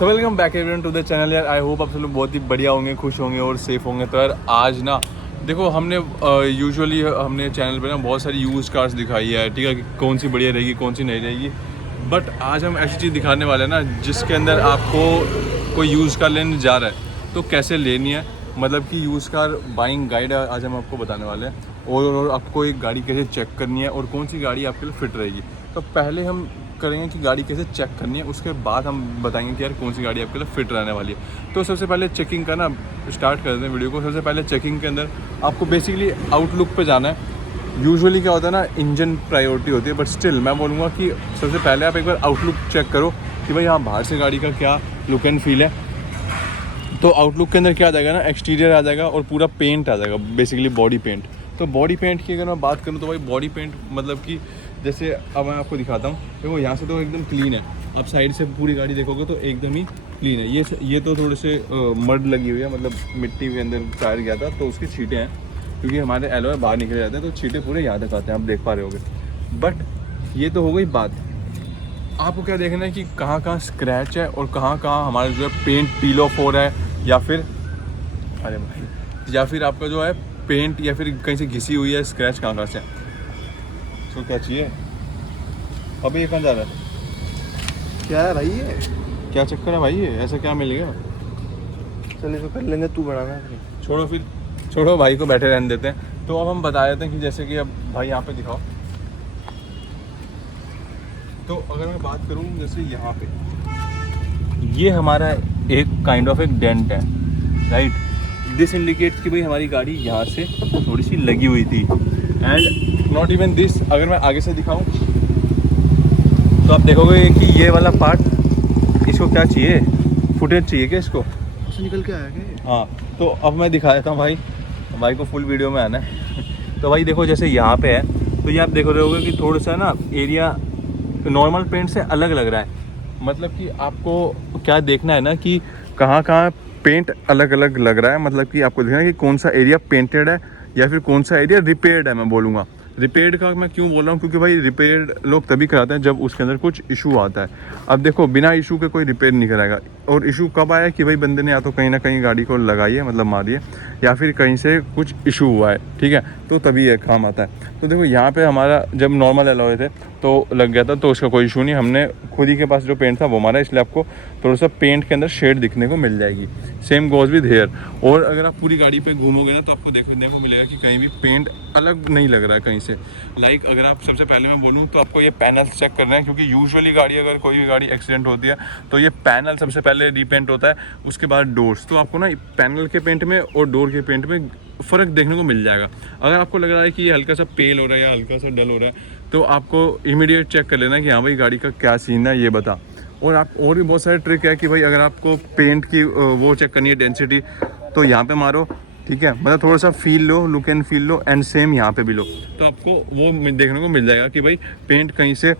So welcome back everyone to the channel यार। I hope आप सब लोग बहुत ही बढ़िया होंगे, खुश होंगे और सेफ होंगे। तो यार आज ना देखो हमने यूजुअली हमने चैनल पे ना बहुत सारी यूज़ कार्स दिखाई है, ठीक है, कि कौन सी बढ़िया रहेगी कौन सी नहीं रहेगी। बट आज हम ऐसी चीज़ दिखाने वाले हैं ना जिसके अंदर आपको कोई यूज़ कार लेने जा रहा है तो कैसे लेनी है, मतलब कि यूज़ कार बाइंग गाइड आज हम आपको बताने वाले हैं और आपको एक गाड़ी कैसे चेक करनी है और कौन सी गाड़ी आपके लिए फ़िट रहेगी। तो पहले हम करेंगे कि गाड़ी कैसे चेक करनी है, उसके बाद हम बताएंगे कि यार कौन सी गाड़ी आपके लिए फ़िट रहने वाली है। तो सबसे पहले चेकिंग का ना स्टार्ट कर देते हैं वीडियो को। सबसे पहले चेकिंग के अंदर आपको बेसिकली आउटलुक पे जाना है। यूजुअली क्या होता है ना, इंजन प्रायोरिटी होती है, बट स्टिल मैं बोलूँगा कि सबसे पहले आप एक बार आउटलुक चेक करो कि भाई हाँ बाहर से गाड़ी का क्या लुक एंड फील है। तो आउटलुक के अंदर क्या आ जाएगा ना, एक्सटीरियर आ जाएगा और पूरा पेंट आ जाएगा, बेसिकली बॉडी पेंट। तो बॉडी पेंट की अगर मैं बात करूँ तो भाई बॉडी पेंट मतलब कि जैसे अब मैं आपको दिखाता हूँ, देखो यहाँ से तो एकदम क्लीन है, आप साइड से पूरी गाड़ी देखोगे तो एकदम ही क्लीन है। ये तो थोड़े से मड लगी हुई है, मतलब मिट्टी के अंदर टायर गया था तो उसकी छींटें हैं, क्योंकि हमारे एलॉय बाहर निकले जाते हैं तो छींटें पूरे याद तक आते हैं, आप देख पा रहे होगे। बट ये तो हो गई बात, आपको क्या देखना है कि कहाँ कहाँ स्क्रैच है और कहाँ कहाँ हमारा जो है पेंट पील ऑफ हो रहा है, या फिर अरे भाई या फिर आपका जो है पेंट या फिर कहीं से घिसी हुई है, स्क्रैच कहाँ से है। तो क्या चाहिए अभी, ये कहाँ जा रहा है, क्या है भाई ये? क्या चक्कर है भाई, ये ऐसा क्या मिल गया? चल इसको कर लेंगे, तू बनाना है। छोड़ो फिर, छोड़ो भाई को बैठे रहने देते हैं। तो अब हम बता देते हैं कि जैसे कि अब भाई यहाँ पे दिखाओ। तो अगर मैं बात करूँ जैसे यहाँ पे ये हमारा एक काइंड ऑफ एक डेंट है, राइट। दिस इंडिकेट्स कि भाई हमारी गाड़ी यहाँ से थोड़ी सी लगी हुई थी। एंड नॉट इवन दिस, अगर मैं आगे से दिखाऊं तो आप देखोगे कि ये वाला पार्ट, इसको क्या चाहिए, फुटेज चाहिए क्या इसको? उससे निकल के आया क्या? हाँ, तो अब मैं दिखा देता हूँ भाई को फुल वीडियो में आना है। तो भाई देखो जैसे यहाँ पे है तो ये आप देख रहे होगे कि थोड़ा सा ना एरिया नॉर्मल पेंट से अलग लग रहा है। मतलब कि आपको क्या देखना है ना कि कहाँ कहाँ पेंट अलग अलग लग रहा है, मतलब कि आपको देखना है कि कौन सा एरिया पेंटेड है या फिर कौन सा एरिया रिपेयर्ड है। मैं बोलूँगा रिपेयर्ड का मैं क्यों बोल रहा हूँ, क्योंकि भाई रिपेयर्ड लोग तभी कराते हैं जब उसके अंदर कुछ इशू आता है। अब देखो बिना इशू के कोई रिपेयर नहीं कराएगा। और इशू कब आया कि भाई बंदे ने या तो कहीं ना कहीं गाड़ी को लगाई है, मतलब मारी है, या फिर कहीं से कुछ इशू हुआ है, ठीक है, तो तभी ये काम आता है। तो देखो यहाँ पे हमारा जब नॉर्मल एलॉय थे तो लग गया था, तो उसका कोई इशू नहीं, हमने खुद ही के पास जो पेंट था वो मारा, इसलिए आपको थोड़ा सा पेंट के अंदर शेड दिखने को मिल जाएगी। Same goes with hair. और अगर आप पूरी गाड़ी पे घूमोगे ना तो आपको देखने को मिलेगा कि कहीं भी पेंट अलग नहीं लग रहा है कहीं से। लाइक अगर आप सबसे पहले मैं बोलूँ तो आपको ये पैनल चेक करना है, क्योंकि यूजुअली गाड़ी अगर कोई भी गाड़ी एक्सीडेंट होती है तो ये पैनल सबसे पहले रीपेंट होता है, उसके बाद डोर्स। तो आपको ना पैनल के पेंट में और डोर के पेंट में फ़र्क देखने को मिल जाएगा। अगर आपको लग रहा है कि ये हल्का सा पेल हो रहा है या हल्का सा डल हो रहा है तो आपको इमीडिएट चेक कर लेना कि हाँ भाई गाड़ी का क्या सीन है, ये बता। और आप और भी बहुत सारे ट्रिक है कि भाई अगर आपको पेंट की वो चेक करनी है डेंसिटी, तो यहाँ पे मारो, ठीक है, मतलब थोड़ा सा feel low, look and feel low, and same यहाँ पे भी लो, तो आपको वो देखने को मिल जाएगा कि भाई पेंट कहीं से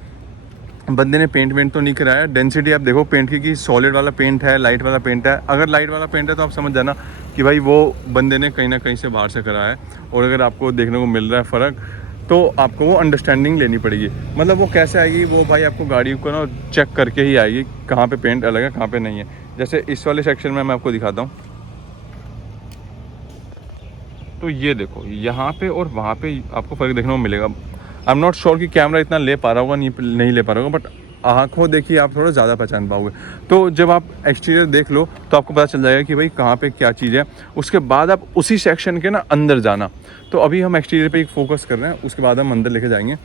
बंदे ने पेंट तो नहीं कराया। डेंसिटी आप देखो पेंट की कि सॉलिड वाला पेंट है, लाइट वाला पेंट है। अगर लाइट वाला पेंट है तो आप समझ जाना कि भाई वो बंदे ने कहीं ना कहीं से बाहर से कराया है। और अगर आपको देखने को मिल रहा है फ़र्क तो आपको वो अंडरस्टैंडिंग लेनी पड़ेगी। मतलब वो कैसे आएगी, वो भाई आपको गाड़ी को ना चेक करके ही आएगी कहाँ पे पेंट अलग है कहाँ पे नहीं है। जैसे इस वाले सेक्शन में मैं आपको दिखाता हूँ, तो ये देखो यहाँ पे और वहाँ पे आपको फ़र्क देखने को मिलेगा। आई एम नॉट श्योर कि कैमरा इतना ले पा रहा होगा, नहीं ले पा रहा होगा, बट आँखों देखिए आप थोड़ा ज़्यादा पहचान पाओगे। तो जब आप एक्सटीरियर देख लो तो आपको पता चल जाएगा कि भाई कहाँ पे क्या चीज़ है। उसके बाद आप उसी सेक्शन के ना अंदर जाना। तो अभी हम एक्सटीरियर पे एक फोकस कर रहे हैं, उसके बाद हम अंदर लेके जाएंगे।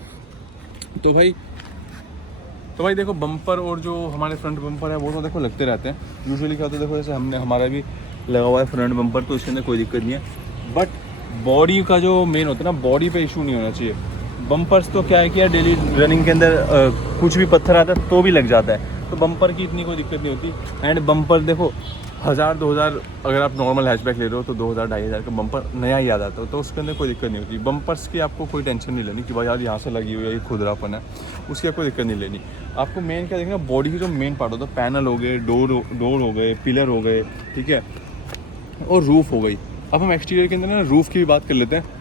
तो भाई देखो बम्पर और जो हमारे फ्रंट बम्पर है वो तो देखो लगते रहते हैं। यूजुअली क्या होता है, देखो जैसे हमारा भी लगा हुआ है फ्रंट बम्पर, तो इसके अंदर कोई दिक्कत नहीं है। बट बॉडी का जो मेन होता है ना, बॉडी पे इशू नहीं होना चाहिए। बम्पर्स तो क्या है कि यार डेली रनिंग के अंदर कुछ भी पत्थर आता है तो भी लग जाता है, तो बम्पर की इतनी कोई दिक्कत नहीं होती। एंड बम्पर देखो 1000-2000 अगर आप नॉर्मल हैचबैक ले रहे हो तो 2000-2500 का बम्पर नया ही आ जाता है, तो उसके अंदर कोई दिक्कत नहीं होती। बम्पर्स की आपको कोई टेंशन नहीं लेनी कि भाई यार यहाँ से लगी हुई है, ये खुदरापन है, उसकी आपको दिक्कत नहीं लेनी। आपको मेन क्या देखना, बॉडी की जो मेन पार्ट होता है, पैनल हो गए, डोर हो गए, पिलर हो गए, ठीक है, और रूफ़ हो गई। अब हम एक्सटीरियर के अंदर ना रूफ़ की भी बात कर लेते हैं।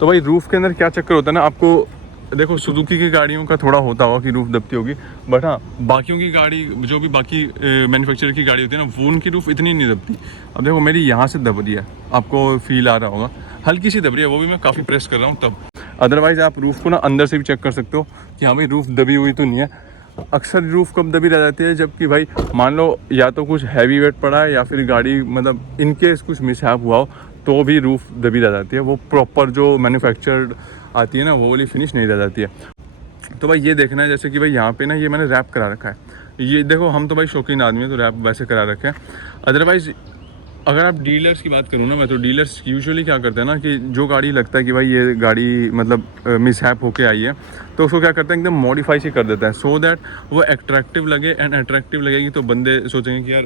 तो भाई रूफ़ के अंदर क्या चक्कर होता है ना, आपको देखो सुजुकी की गाड़ियों का थोड़ा होता होगा कि रूफ दबती होगी, बट हाँ बाकियों की गाड़ी जो भी बाकी मैन्युफैक्चरर की गाड़ी होती है ना, वो उनकी रूफ इतनी नहीं दबती। अब देखो मेरी यहाँ से दब रही है, आपको फील आ रहा होगा, हल्की सी दब रही है, वो भी मैं काफ़ी प्रेस कर रहा हूँ तब। अदरवाइज़ आप रूफ़ को ना अंदर से भी चेक कर सकते हो कि हाँ भाई रूफ़ दबी हुई तो नहीं है। अक्सर रूफ़ कब दबी रह जाती है, जबकि भाई मान लो या तो कुछ हैवी वेट पड़ा है या फिर गाड़ी मतलब इनकेस कुछ मिसहैप हुआ हो तो भी रूफ़ दबी रह जाती है। वो प्रॉपर जो मैन्युफैक्चर्ड आती है ना वो वाली फिनिश नहीं रह जाती है। तो भाई ये देखना है, जैसे कि भाई यहाँ पे ना ये मैंने रैप करा रखा है, ये देखो हम तो भाई शौकीन आदमी है तो रैप वैसे करा रखे हैं। अदरवाइज़ अगर आप डीलर्स की बात करूँ ना मैं, तो डीलर्स यूजुअली क्या करते हैं ना कि जो गाड़ी लगता है कि भाई ये गाड़ी मतलब मिसहैप होके आई है तो उसको क्या करते हैं एकदम मॉडिफाई से कर देता है, सो दैट वो अट्रैक्टिव लगे। एंड अट्रैक्टिव लगेगी तो बंदे सोचेंगे कि यार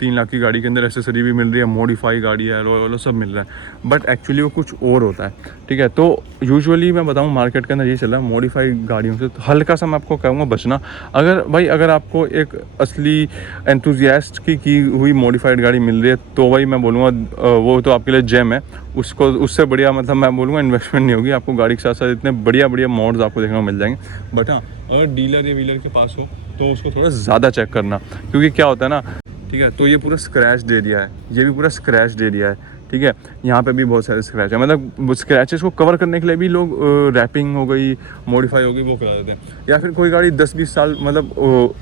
3 लाख की गाड़ी के अंदर एसेसरी भी मिल रही है, मॉडिफाई गाड़ी है, वो सब मिल रहा है, बट एक्चुअली वो कुछ और होता है। ठीक है, तो यूजुअली मैं बताऊँ मार्केट के अंदर ये चल रहा है मॉडिफाई गाड़ियों से तो हल्का सा मैं आपको कहूँगा बचना। अगर आपको एक असली एंथुजियास्ट की हुई मॉडिफाइड गाड़ी मिल रही है तो भाई मैं बोलूँगा वो तो आपके लिए जेम है। उसको उससे बढ़िया मतलब मैं बोलूँगा इन्वेस्टमेंट नहीं होगी, आपको गाड़ी के साथ साथ इतने बढ़िया बढ़िया मॉड्स आपको देखने को मिल जाएंगे। बट हाँ अगर डीलर या व्हीलर के पास हो तो उसको थोड़ा ज़्यादा चेक करना, क्योंकि क्या होता है ना, ठीक है, तो ये पूरा स्क्रैच एरिया है, ये भी पूरा स्क्रैच एरिया है। ठीक है, यहाँ पे भी बहुत सारे स्क्रैच है, मतलब स्क्रैचेस को कवर करने के लिए भी लोग रैपिंग हो गई, मॉडिफाई हो गई, वो करा देते हैं। या फिर कोई गाड़ी 10-20 साल मतलब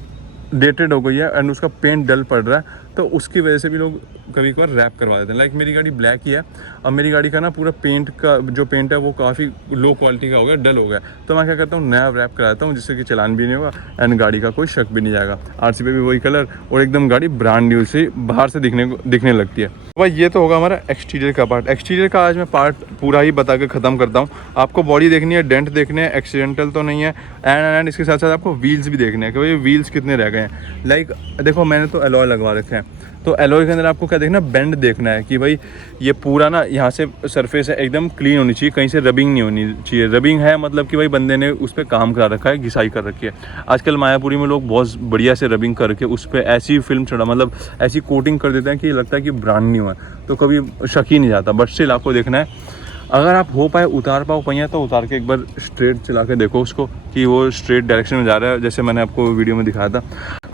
डेटेड हो गई है एंड उसका पेंट डल पड़ रहा है तो उसकी वजह से भी लोग कभी कभार रैप करवा देते हैं। लाइक मेरी गाड़ी ब्लैक ही है, अब मेरी गाड़ी का ना पूरा पेंट का जो पेंट है वो काफ़ी लो क्वालिटी का हो गया, डल हो गया, तो मैं क्या करता हूँ नया रैप कराता हूँ जिससे कि चलान भी नहीं होगा एंड गाड़ी का कोई शक भी नहीं जाएगा। आरसी पे भी वही कलर और एकदम गाड़ी ब्रांड न्यू से बाहर से दिखने लगती है। भाई ये तो होगा हमारा एक्सटीरियर का पार्ट। एक्सटीरियर का आज मैं पार्ट पूरा ही बता के ख़त्म करता हूँ। आपको बॉडी देखनी है, डेंट देखने हैं, एक्सीडेंटल तो नहीं है, एंड इसके साथ साथ आपको व्हील्स भी देखने हैं कि भाई व्हील्स कितने रह गए हैं। लाइक देखो मैंने तो एलॉय लगवा रखे हैं, तो एलॉय के अंदर आपको क्या देखना, बेंड देखना है कि भाई ये पूरा ना यहाँ से सरफेस है एकदम क्लीन होनी चाहिए, कहीं से रबिंग नहीं होनी चाहिए। रबिंग है मतलब कि भाई बंदे ने उस पर काम करा रखा है, घिसाई कर रखी है। आजकल मायापुरी में लोग बहुत बढ़िया से रबिंग करके उस पर ऐसी फिल्म चढ़ा मतलब ऐसी कोटिंग कर देते हैं कि लगता है कि ब्रांड न्यू है, तो कभी शक ही नहीं जाता। बट स्टिल आपको देखना है, अगर आप हो पाए उतार पाओ पहिया तो उतार के एक बार स्ट्रेट चला के देखो उसको कि वो स्ट्रेट डायरेक्शन में जा रहा है, जैसे मैंने आपको वीडियो में दिखाया था।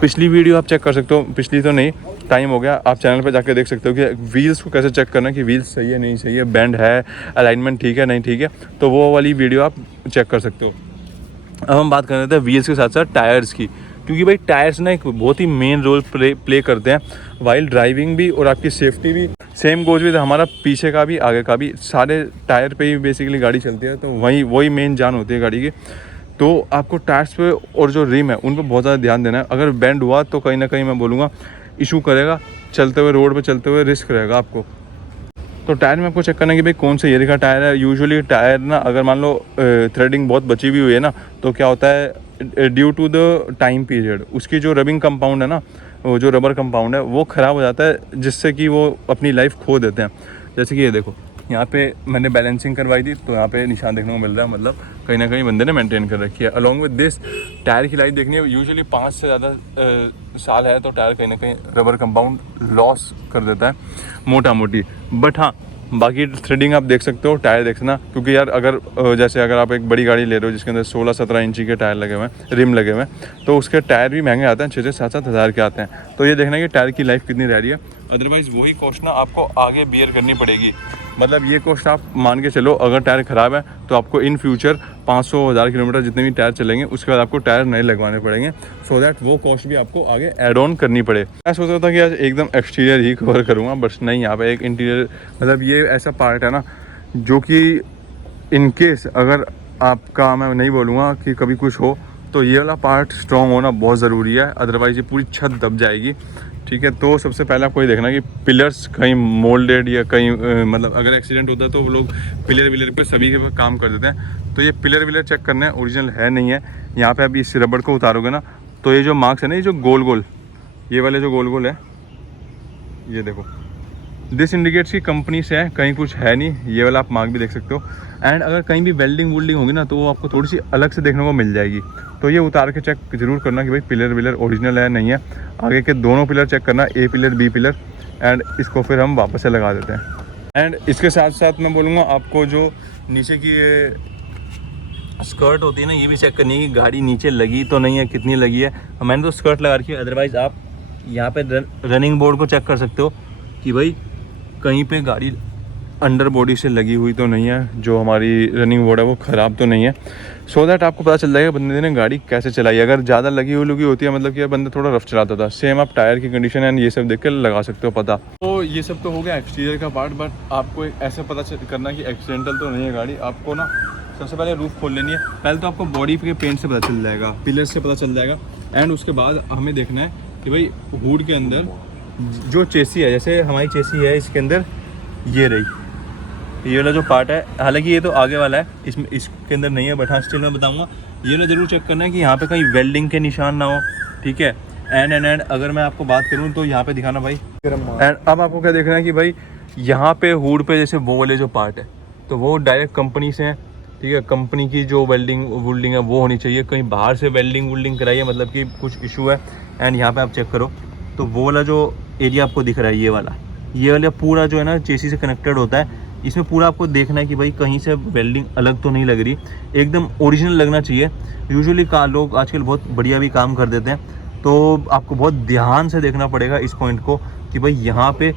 पिछली वीडियो आप चेक कर सकते हो, पिछली तो नहीं, टाइम हो गया, आप चैनल पे जाके देख सकते हो कि व्हील्स को कैसे चेक करना कि व्हील्स सही है नहीं सही है, बैंड है, अलाइनमेंट ठीक है नहीं ठीक है, तो वो वाली वीडियो आप चेक कर सकते हो। अब हम बात कर रहे थे व्हील्स के साथ साथ टायर्स की, क्योंकि भाई टायर्स ना एक बहुत ही मेन रोल प्ले करते हैं वाइल ड्राइविंग भी और आपकी सेफ्टी भी। सेम गोज भी हमारा पीछे का भी आगे का भी, सारे टायर पे ही बेसिकली गाड़ी चलती है, तो वही मेन जान होती है गाड़ी की। तो आपको टायर्स पे और जो रिम है उन पर बहुत ज़्यादा ध्यान देना है। अगर बैंड हुआ तो कहीं ना कहीं मैं बोलूँगा इशू करेगा, चलते हुए रोड पे चलते हुए रिस्क रहेगा आपको। तो टायर में आपको चेक करना है कि भाई कौन से ईयर का टायर है। यूजुअली टायर ना अगर मान लो थ्रेडिंग बहुत बची हुई हुई है ना, तो क्या होता है due to the time period उसकी जो रबिंग कंपाउंड है ना, वो जो रबर कंपाउंड है वो ख़राब हो जाता है, जिससे कि वो अपनी लाइफ खो देते हैं। जैसे कि ये देखो यहाँ पे मैंने बैलेंसिंग करवाई थी तो यहाँ पे निशान देखने को मिल रहा है, मतलब कहीं ना कहीं बंदे ने मेंटेन कर रखी है। अलॉन्ग विद दिस टायर की लाइफ देखनी है, यूजुअली 5 से ज़्यादा साल है तो टायर कहीं ना कहीं रबर कंपाउंड लॉस कर देता है मोटा मोटी। बट हाँ बाकी थ्रेडिंग आप देख सकते हो, टायर देखना, क्योंकि यार अगर आप एक बड़ी गाड़ी ले रहे हो जिसके अंदर 16-17 इंची के टायर लगे हुए हैं, रिम लगे हुए हैं, तो उसके टायर भी महंगे आते हैं, 6-7 हज़ार के आते हैं। तो ये देखना है कि टायर की लाइफ कितनी रह रही है, अदरवाइज़ वही कॉस्ट ना आपको आगे बियर करनी पड़ेगी। मतलब ये कॉस्ट आप मान के चलो, अगर टायर ख़राब है तो आपको इन फ्यूचर 500-1000 किलोमीटर जितने भी टायर चलेंगे उसके बाद आपको टायर नए लगवाने पड़ेंगे, सो दैट वो कॉस्ट भी आपको आगे ऐड ऑन करनी पड़े। मैं सोच रहा था कि आज एकदम एक्सटीरियर ही कवर करूँगा, बस नहीं, यहाँ पे एक इंटीरियर मतलब ये ऐसा पार्ट है ना जो कि इन केस अगर आपका, मैं नहीं बोलूँगा कि कभी कुछ हो, तो ये वाला पार्ट स्ट्रॉन्ग होना बहुत ज़रूरी है, अदरवाइज़ ये पूरी छत दब जाएगी। ठीक है, तो सबसे पहले आपको ये देखना कि पिलर्स कहीं मोल्डेड या कहीं मतलब अगर एक्सीडेंट होता है तो वो लोग पिलर पे सभी के काम कर देते हैं, तो ये पिलर चेक करना है ओरिजिनल है नहीं है। यहाँ पे आप इस रबड़ को उतारोगे ना तो ये जो मार्क्स है ना, ये जो गोल ये वाले जो गोल है, ये देखो, दिस इंडिकेट्स की कंपनी से है, कहीं कुछ है नहीं, ये वाला आप मार्क भी देख सकते हो। एंड अगर कहीं भी वेल्डिंग होगी ना तो वो आपको थोड़ी सी अलग से देखने को मिल जाएगी, तो ये उतार के चेक ज़रूर करना कि भाई पिलर ओरिजिनल है नहीं है। आगे के दोनों पिलर चेक करना, ए पिलर बी पिलर, एंड इसको फिर हम वापस से लगा देते हैं। एंड इसके साथ साथ मैं बोलूँगा आपको जो नीचे की ये स्कर्ट होती है ना, ये भी चेक करनी है कि गाड़ी नीचे लगी तो नहीं है, कितनी लगी है। मैंने तो स्कर्ट लगा रखी है, अदरवाइज़ आप यहाँ पे रनिंग बोर्ड को चेक कर सकते हो कि भाई कहीं पे गाड़ी अंडर बॉडी से लगी हुई तो नहीं है, जो हमारी रनिंग बोर्ड है वो ख़राब तो नहीं है। सो दैट आपको पता चल जाएगा बंदे ने गाड़ी कैसे चलाई। अगर ज़्यादा लगी हुई होती है मतलब कि यार बंदा थोड़ा रफ चलाता था, सेम आप टायर की कंडीशन एंड ये सब देख कर लगा सकते हो पता। तो ये सब तो हो गया एक्सटीरियर का पार्ट, बट आपको ऐसे पता करना कि एक्सीडेंटल तो नहीं है गाड़ी। आपको ना सबसे पहले रूफ खोल लेनी है। पहले तो आपको बॉडी के पेंट से पता चल जाएगा, पिलर से पता चल जाएगा, एंड उसके बाद हमें देखना है कि भाई हुड के अंदर जो चेसी है, जैसे हमारी चेसी है इसके अंदर ये रही, ये वाला जो पार्ट है, हालांकि ये तो आगे वाला है, इसमें इसके अंदर नहीं है, बट हाँ स्टिल मैं बताऊंगा। ये ना ज़रूर चेक करना है कि यहाँ पे कहीं वेल्डिंग के निशान ना हो, ठीक है। एंड अगर मैं आपको बात करूँ तो यहाँ पे दिखाना भाई। एंड अब आपको क्या देखना है कि भाई यहाँ पे हुड पे जैसे वो वाले जो पार्ट है तो वो डायरेक्ट कंपनी से है, ठीक है। कंपनी की जो वेल्डिंग है वो होनी चाहिए, कहीं बाहर से वेल्डिंग कराई है मतलब कि कुछ इशू है। एंड यहाँ पे आप चेक करो तो वो वाला जो एरिया आपको दिख रहा है, ये वाला पूरा जो है ना चेसी से कनेक्टेड होता है, इसमें पूरा आपको देखना है कि भाई कहीं से वेल्डिंग अलग तो नहीं लग रही, एकदम ओरिजिनल लगना चाहिए। यूजुअली लोग आजकल बहुत बढ़िया भी काम कर देते हैं, तो आपको बहुत ध्यान से देखना पड़ेगा इस पॉइंट को कि भाई यहाँ पे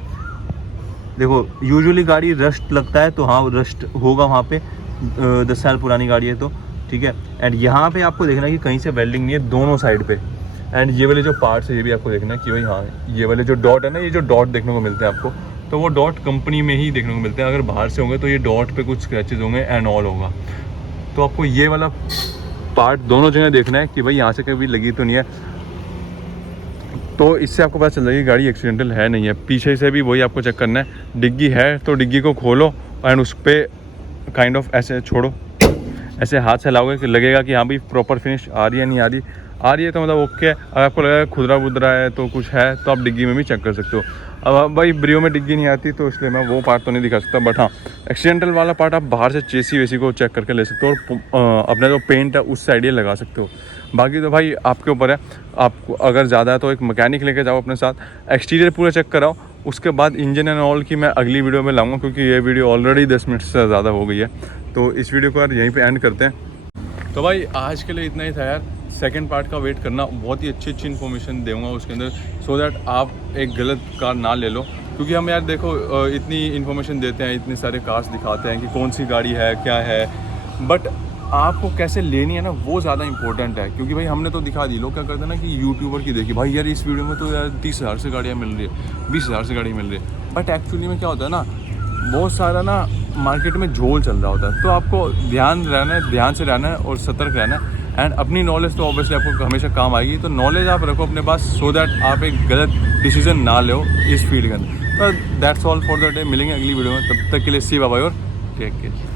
देखो यूजुअली गाड़ी रस्ट लगता है तो हाँ रस्ट होगा वहाँ पे, 10 साल पुरानी गाड़ी है तो ठीक है। एंड यहाँ पे आपको देखना है कि कहीं से वेल्डिंग नहीं है दोनों साइड पे। एंड ये वाले जो पार्ट्स है ये भी आपको देखना है कि भाई हाँ ये वाले जो डॉट है ना, ये जो डॉट देखने को मिलते हैं आपको, तो वो डॉट कंपनी में ही देखने को मिलते हैं। अगर बाहर से होंगे तो ये डॉट पे कुछ स्क्रैचेस होंगे एंड ऑल होगा। तो आपको ये वाला पार्ट दोनों जगह देखना है कि भाई यहाँ से कभी लगी तो नहीं है, तो इससे आपको पता चल जाएगी गाड़ी एक्सीडेंटल है नहीं है। पीछे से भी वही आपको चेक करना है, डिग्गी है तो डिग्गी को खोलो एंड उस पर काइंड ऑफ ऐसे छोड़ो, ऐसे हाथ से लाओगे कि लगेगा कि हाँ भाई प्रॉपर फिनिश आ रही है, नहीं आ रही है तो मतलब ओके है। अगर आपको लगेगा खुदरा बुदरा है तो कुछ है तो आप डिग्गी में भी चेक कर सकते हो। अब भाई ब्रियो में डिग्गी नहीं आती तो इसलिए मैं वो पार्ट तो नहीं दिखा सकता, बट हाँ एक्सीडेंटल वाला पार्ट आप बाहर से चेसी वेसी को चेक करके ले सकते हो और अपना जो पेंट है उस साइड ये लगा सकते हो। बाकी तो भाई आपके ऊपर है, आपको अगर ज़्यादा है तो एक मैकेनिक लेके जाओ अपने साथ, एक्सटीरियर पूरा चेक कराओ, उसके बाद इंजन एंड ऑल की मैं अगली वीडियो में लाऊंगा क्योंकि ये वीडियो ऑलरेडी 10 मिनट से ज़्यादा हो गई है। तो इस वीडियो को यार यहीं पे एंड करते हैं। तो भाई आज के लिए इतना ही था यार, सेकंड पार्ट का वेट करना, बहुत ही अच्छी इन्फॉर्मेशन दूंगा उसके अंदर, सो दैट आप एक गलत कार ना ले लो। क्योंकि हम यार देखो इतनी इन्फॉर्मेशन देते हैं, इतने सारे कार्स दिखाते हैं कि कौन सी गाड़ी है क्या है, बट आपको कैसे लेनी है ना वो ज़्यादा इंपॉर्टेंट है। क्योंकि भाई हमने तो दिखा दी, लोग क्या करते हैं ना कि यूट्यूबर की देखी भाई यार इस वीडियो में तो यार 30,000 से गाड़ियाँ मिल रही है, 20,000 से गाड़ी मिल रही है, बट एक्चुअली में क्या होता है ना, बहुत सारा ना मार्केट में झोल चल रहा होता है। तो आपको ध्यान से रहना है और सतर्क रहना है। एंड अपनी नॉलेज तो ऑब्वियसली आपको हमेशा काम आएगी, तो नॉलेज आप रखो अपने पास सो दैट आप एक गलत डिसीजन ना लो इस फील्ड के अंदर। तो that's all for the day, मिलेंगे अगली वीडियो में, तब तक के लिए सी बाय और टेक केयर।